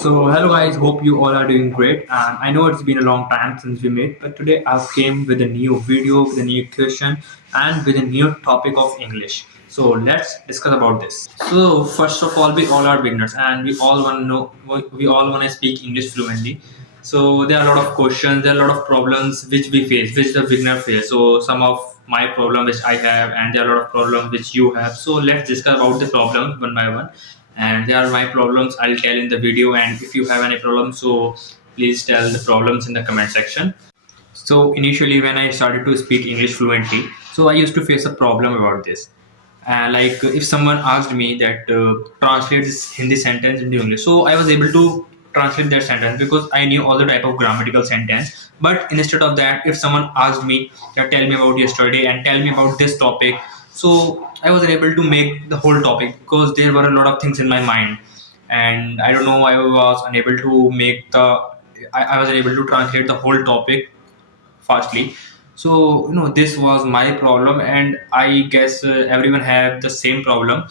Hello guys, hope you all are doing great. And I know it's been a long time since we met, but today I've came with a new video, with a new question, and with a new topic of English. So let's discuss about this. So first of all, we all are beginners, and we all want to know, we all want to speak English fluently. So there are a lot of questions, there are a lot of problems which we face, which the beginner face. So some of my problem which I have, and there are a lot of problems which you have. So let's discuss about the problems one by one, and there are my problems I'll tell in the video, and if you have any problems, so please tell the problems in the comment section. So initially when I started to speak English fluently, so I used to face a problem about this. Like if someone asked me that translate this Hindi sentence into English, so I was able to translate that sentence because I knew all the type of grammatical sentence. But instead of that, if someone asked me that tell me about yesterday and tell me about this topic, so I was able to make the whole topic because there were a lot of things in my mind, and I don't know, I was unable to make the I was unable to translate the whole topic fastly. So this was my problem, and I guess everyone have the same problem.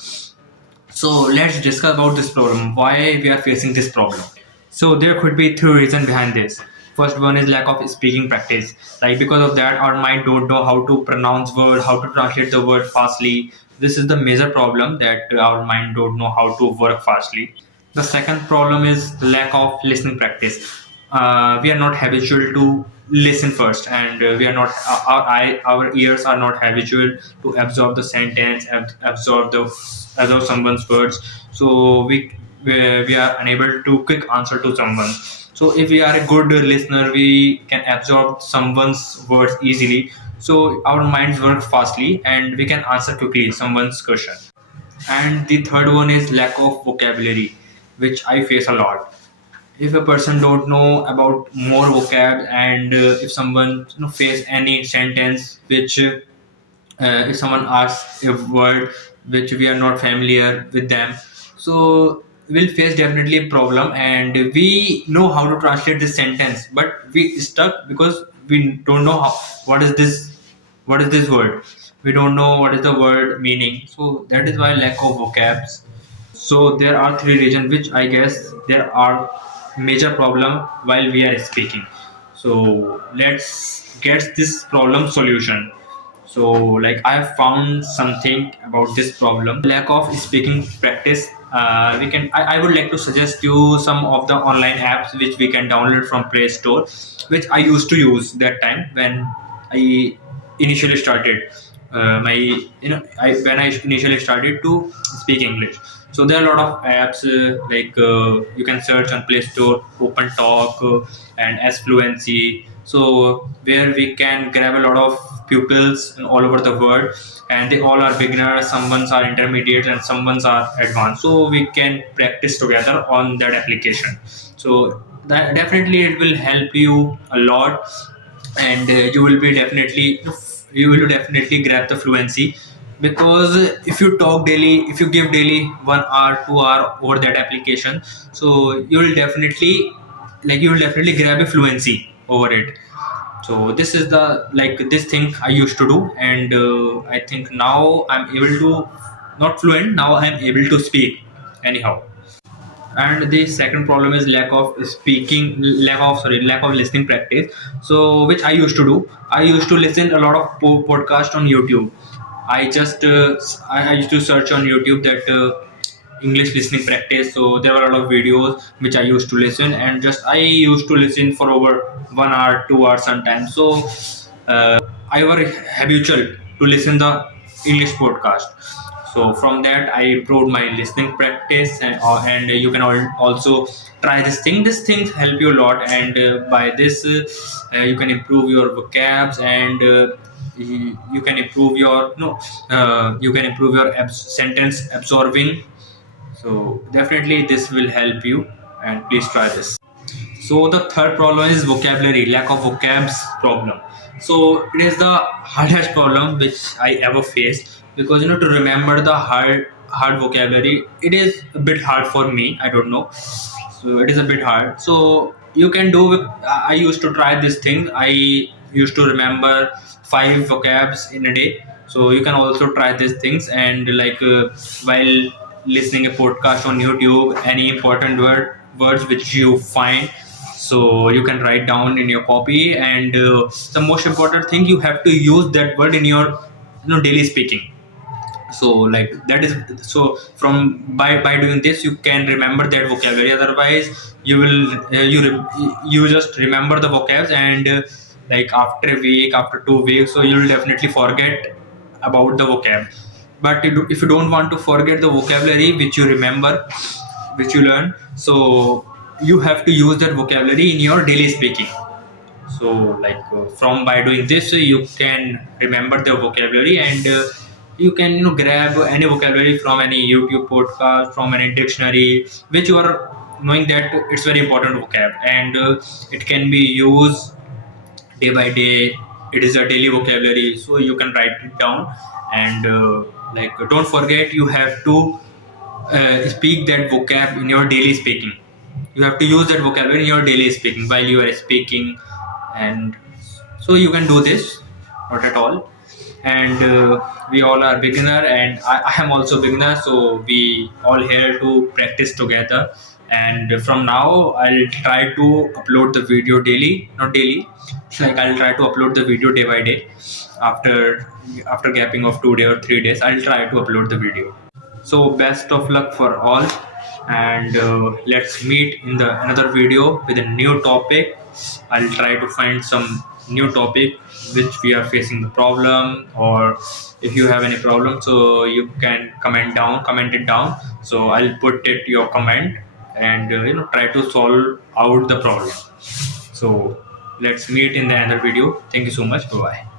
So let's discuss about this problem, why we are facing this problem. So there could be two reasons behind this. First one is lack of speaking practice. Like because of that, our mind don't know how to pronounce word, how to translate the word fastly. This is the major problem, that our mind don't know how to work fastly. The second problem is lack of listening practice. We are not habitual to listen first, and we are not our ears are not habitual to absorb the sentence, absorb someone's words. So we are unable to quick answer to someone. So if we are a good listener, we can absorb someone's words easily. So our minds work fastly, and we can answer quickly someone's question. And the third one is lack of vocabulary, which I face a lot. If a person don't know about more vocab, and if someone face any sentence which if someone asks a word which we are not familiar with them, so we'll face definitely a problem, and we know how to translate this sentence, but we stuck because we don't know what is this word. We don't know what is the word meaning, so that is why lack of vocabs. So there are three reasons which I guess there are major problem while we are speaking. So let's get this problem solution. So like I have found something about this problem, lack of speaking practice. I would like to suggest you some of the online apps which we can download from Play Store, which I used to use that time when I initially started my when I initially started to speak English. So there are a lot of apps, you can search on Play Store, Open Talk, and S Fluency. So where we can grab a lot of pupils all over the world, and they all are beginners, someone's are intermediate, and someone's are advanced. So we can practice together on that application. So that definitely it will help you a lot, and you will definitely grab the fluency. Because if you talk daily, if you give daily 1 hour 2 hour over that application, so you will definitely grab a fluency over it. So this is the like this thing I used to do, and I think now I'm able to, not fluent, now I'm able to speak anyhow. And the second problem is lack of listening practice. So which I used to do, I used to listen a lot of podcast on YouTube. I used to search on YouTube that English listening practice. So there were a lot of videos which I used to listen, and just I used to listen for over 1 hour 2 hours sometimes. So I were habitual to listen the English podcast. So from that I improved my listening practice, and you can also try this thing. This things help you a lot, and by this you can improve your vocabs, and you can improve your no you can improve your sentence absorbing. So definitely this will help you, and please try this. So the third problem is vocabulary, lack of vocabs problem. So it is the hardest problem which I ever faced, because to remember the hard vocabulary, it is a bit hard for me. I don't know. So it is a bit hard. So you can do. I used to try this thing. I used to remember 5 vocabs in a day. So you can also try these things, and while listening a podcast on YouTube, any important words which you find, so you can write down in your copy. And the most important thing, you have to use that word in your daily speaking. So like that is, so from by doing this you can remember that vocabulary. Otherwise you will you just remember the vocabs, and like after a week, after 2 weeks, so you will definitely forget about the vocab. But if you don't want to forget the vocabulary which you remember, which you learn, so you have to use that vocabulary in your daily speaking. So like from by doing this you can remember the vocabulary, and you can grab any vocabulary from any YouTube podcast, from any dictionary which you are knowing that it's very important vocab, and it can be used day by day. It is a daily vocabulary, so you can write it down. And like don't forget, you have to speak that vocab in your daily speaking. You have to use that vocabulary in your daily speaking while you are speaking. And so you can do this, not at all. And we all are beginner, and I am also beginner, so we all here to practice together. And from now I'll try to upload the video daily, not daily, like I'll try to upload the video day by day. After gapping of 2 days or 3 days, I'll try to upload the video. So best of luck for all, and let's meet in the another video with a new topic. I'll try to find some new topic which we are facing the problem, or if you have any problem, so you can comment it down. So I'll put it your comment, and try to solve out the problem. So let's meet in the another video. Thank you so much. Bye bye.